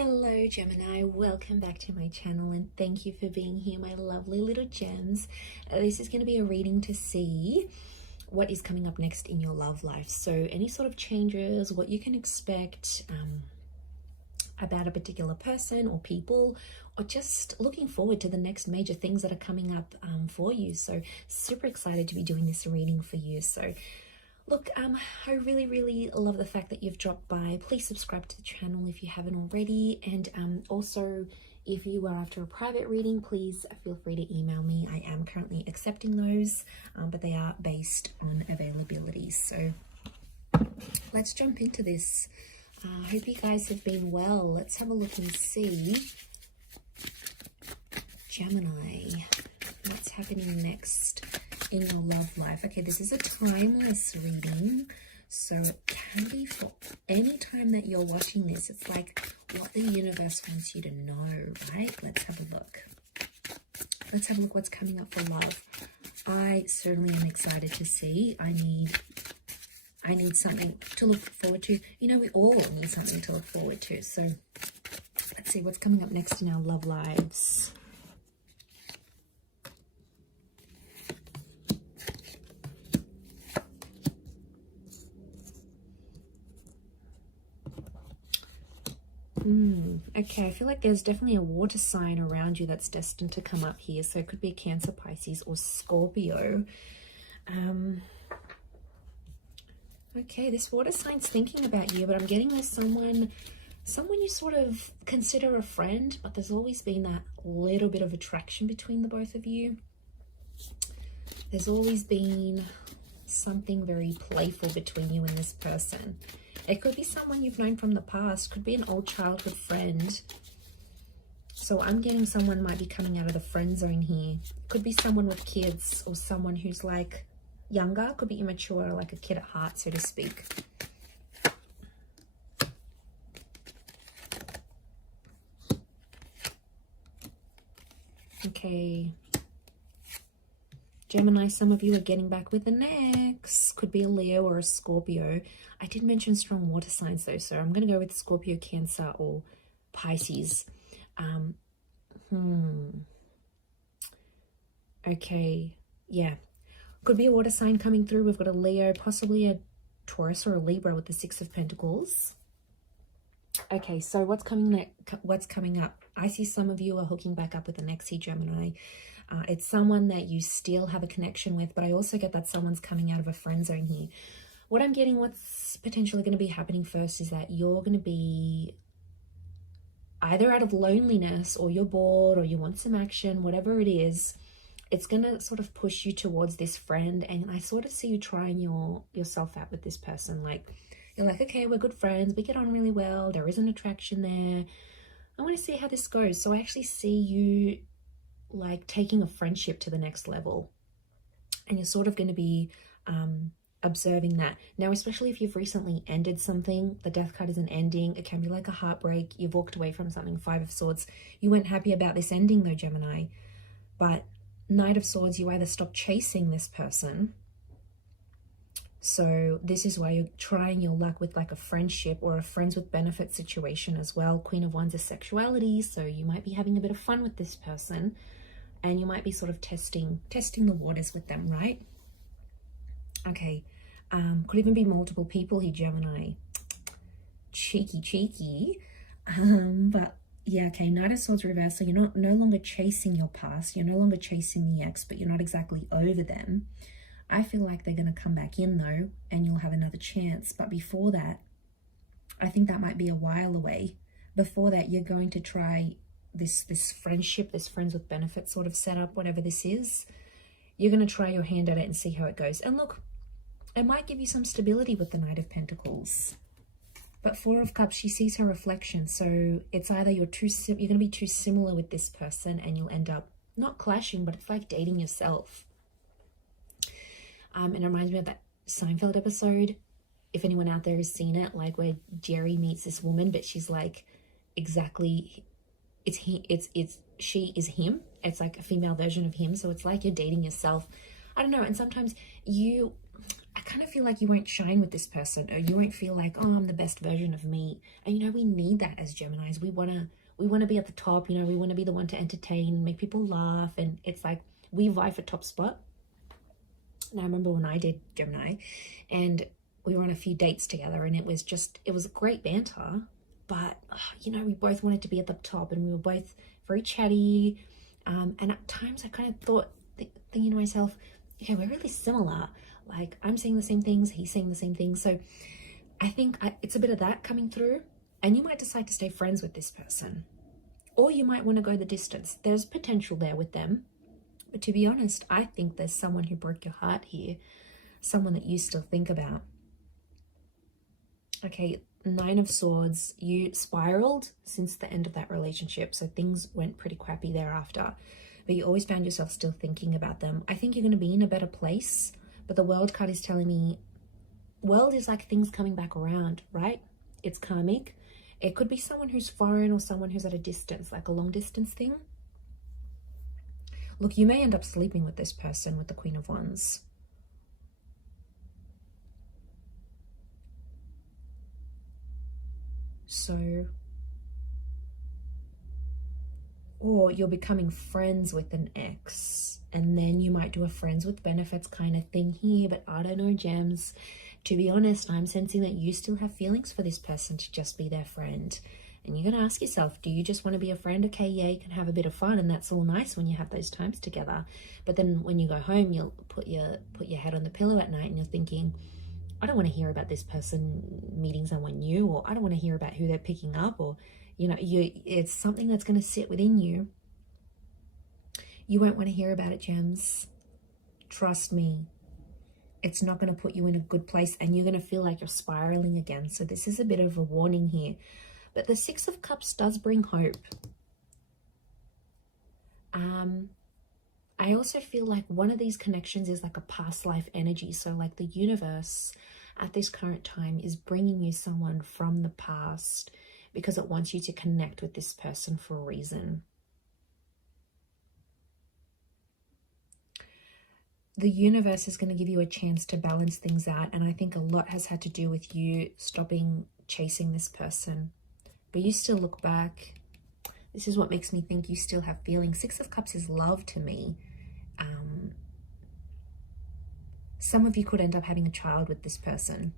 Hello Gemini, welcome back to my channel and thank you for being here, my lovely little gems. This is going to be a reading to see what is coming up next in your love life. So any sort of changes, what you can expect about a particular person or people, or just looking forward to the next major things that are coming up for you. So super excited to be doing this reading for you. So look, I really love the fact that you've dropped by. Please subscribe to the channel if you haven't already. And also, if you are after a private reading, please feel free to email me. I am currently accepting those, but they are based on availability. So let's jump into this. I hope you guys have been well. Let's have a look and see. Gemini, what's happening next in your love life? Okay, this is a timeless reading, so it can be for any time that you're watching this. It's like what the universe wants you to know, right? Let's have a look. Let's have a look what's coming up for love. I certainly am excited to see. I need something to look forward to. You know, we all need something to look forward to. So let's see what's coming up next in our love lives. Okay, I feel like there's definitely a water sign around you that's destined to come up here. So it could be a Cancer, Pisces, or Scorpio. Okay, this water sign's thinking about you, but I'm getting there's someone you sort of consider a friend, but there's always been that little bit of attraction between the both of you. There's always been something very playful between you and this person. It could be someone you've known from the past, could be an old childhood friend. So I'm getting someone might be coming out of the friend zone here. Could be someone with kids or someone who's like younger, could be immature, like a kid at heart, so to speak. Okay. Gemini, some of you are getting back with an ex. Could be a Leo or a Scorpio. I did mention strong water signs though, so I'm going to go with Scorpio, Cancer, or Pisces. Okay, yeah. Could be a water sign coming through. We've got a Leo, possibly a Taurus or a Libra with the Six of Pentacles. Okay, so what's coming up? I see some of you are hooking back up with an ex here, Gemini. It's someone that you still have a connection with, but I also get that someone's coming out of a friend zone here. What I'm getting, what's potentially going to be happening first is that you're going to be either out of loneliness, or you're bored, or you want some action, whatever it is. It's going to sort of push you towards this friend, and I sort of see you trying yourself out with this person. Like, you're like, okay, we're good friends, we get on really well, there is an attraction there, I want to see how this goes. So I actually see you like taking a friendship to the next level, and you're sort of going to be observing that. Now, especially if you've recently ended something, the Death card is an ending. It can be like a heartbreak. You've walked away from something, Five of Swords. You weren't happy about this ending though, Gemini, but Knight of Swords, you either stopped chasing this person, so this is why you're trying your luck with like a friendship or a friends with benefit situation as well. Queen of Wands is sexuality, so you might be having a bit of fun with this person, and you might be sort of testing the waters with them, right? Okay, could even be multiple people here, Gemini. Cheeky. But yeah, okay, Knight of Swords reversed, so you're no longer chasing your past, you're no longer chasing the ex, but you're not exactly over them. I feel like they're going to come back in though, and you'll have another chance. But before that, I think that might be a while away. Before that, you're going to try this friendship, this friends with benefits sort of setup, whatever this is. You're going to try your hand at it and see how it goes. And look, it might give you some stability with the Knight of Pentacles. But Four of Cups, she sees her reflection. So it's either you're going to be too similar with this person, and you'll end up not clashing, but it's like dating yourself. It reminds me of that Seinfeld episode, if anyone out there has seen it, like where Jerry meets this woman, but she's like exactly, she is him. It's like a female version of him. So it's like you're dating yourself. I don't know. And sometimes I kind of feel like you won't shine with this person, or you won't feel like, oh, I'm the best version of me. And you know, we need that as Geminis. We want to be at the top, you know, we want to be the one to entertain, make people laugh, and it's like we vie for top spot. And I remember when I did Gemini, and we were on a few dates together, and it was great banter, but you know, we both wanted to be at the top, and we were both very chatty, and at times I kind of thought, thinking to myself, okay, we're really similar. Like, I'm saying the same things, he's saying the same things. So I think it's a bit of that coming through, and you might decide to stay friends with this person, or you might want to go the distance. There's potential there with them, but to be honest, I think there's someone who broke your heart here, someone that you still think about. Okay, 9 of Swords, you spiraled since the end of that relationship, so things went pretty crappy thereafter, but you always found yourself still thinking about them. I think you're going to be in a better place, but the World card is telling me, world is like things coming back around, right? It's karmic. It could be someone who's foreign or someone who's at a distance, like a long distance thing. Look, you may end up sleeping with this person, with the Queen of Wands. So, or you're becoming friends with an ex, and then you might do a friends with benefits kind of thing here, but I don't know, Gems. To be honest, I'm sensing that you still have feelings for this person to just be their friend. And you're going to ask yourself, do you just want to be a friend? Okay, yeah, you can have a bit of fun, and that's all nice when you have those times together. But then when you go home, you'll put your head on the pillow at night, and you're thinking, I don't want to hear about this person meeting someone new, or I don't want to hear about who they're picking up, or, you know, it's something that's going to sit within you. You won't want to hear about it, Gems. Trust me. It's not going to put you in a good place, and you're going to feel like you're spiraling again. So this is a bit of a warning here. But the 6 of Cups does bring hope. I also feel like one of these connections is like a past life energy. So like the universe at this current time is bringing you someone from the past because it wants you to connect with this person for a reason. The universe is going to give you a chance to balance things out. And I think a lot has had to do with you stopping chasing this person. But you still look back. This is what makes me think you still have feelings. 6 of Cups is love to me. Some of you could end up having a child with this person.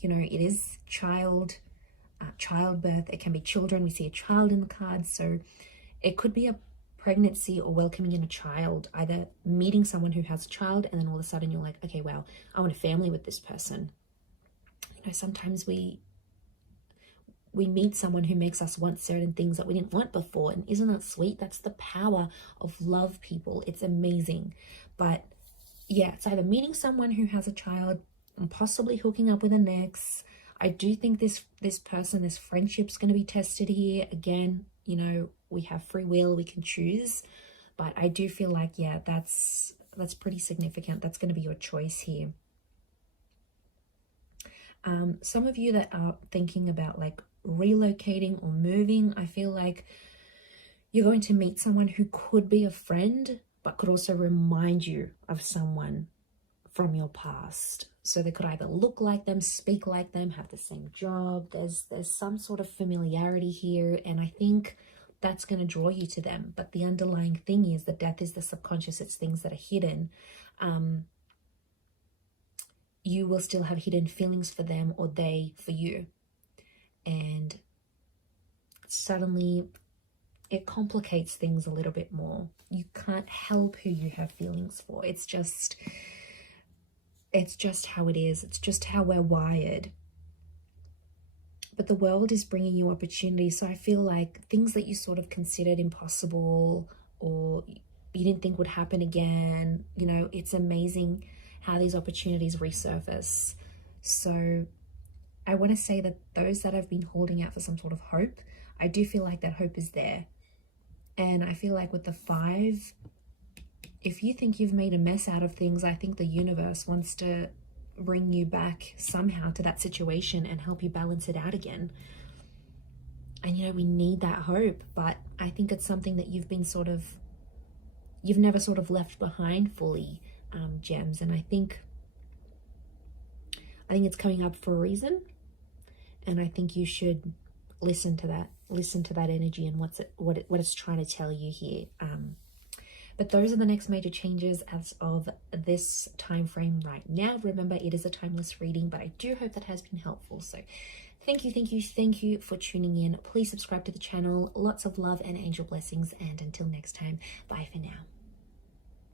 You know, it is childbirth. It can be children. We see a child in the cards. So it could be a pregnancy or welcoming in a child, either meeting someone who has a child and then all of a sudden you're like, okay, well, I want a family with this person. You know, sometimes we meet someone who makes us want certain things that we didn't want before. And isn't that sweet? That's the power of love, people. It's amazing. But yeah, it's either meeting someone who has a child and possibly hooking up with an ex. I do think this person, this friendship's going to be tested here. Again, you know, we have free will, we can choose. But I do feel like, yeah, that's pretty significant. That's going to be your choice here. Some of you that are thinking about like relocating or moving, I feel like you're going to meet someone who could be a friend but could also remind you of someone from your past. So they could either look like them, speak like them, have the same job. There's some sort of familiarity here, and I think that's going to draw you to them. But the underlying thing is that death is the subconscious. It's things that are hidden. You will still have hidden feelings for them, or they for you. And suddenly it complicates things a little bit more. You can't help who you have feelings for. It's just how it is. It's just how we're wired. But the world is bringing you opportunities. So I feel like things that you sort of considered impossible or you didn't think would happen again, you know, it's amazing how these opportunities resurface. So I want to say that those that have been holding out for some sort of hope, I do feel like that hope is there. And I feel like with the 5, if you think you've made a mess out of things, I think the universe wants to bring you back somehow to that situation and help you balance it out again. And, you know, we need that hope, but I think it's something that you've never sort of left behind fully, Gems. And I think I think it's coming up for a reason, and I think you should listen to that energy and what it's trying to tell you here. But those are the next major changes as of this time frame right now. Remember, it is a timeless reading, but I do hope that has been helpful. So thank you for tuning in. Please subscribe to the channel. Lots of love and angel blessings, and until next time, bye for now.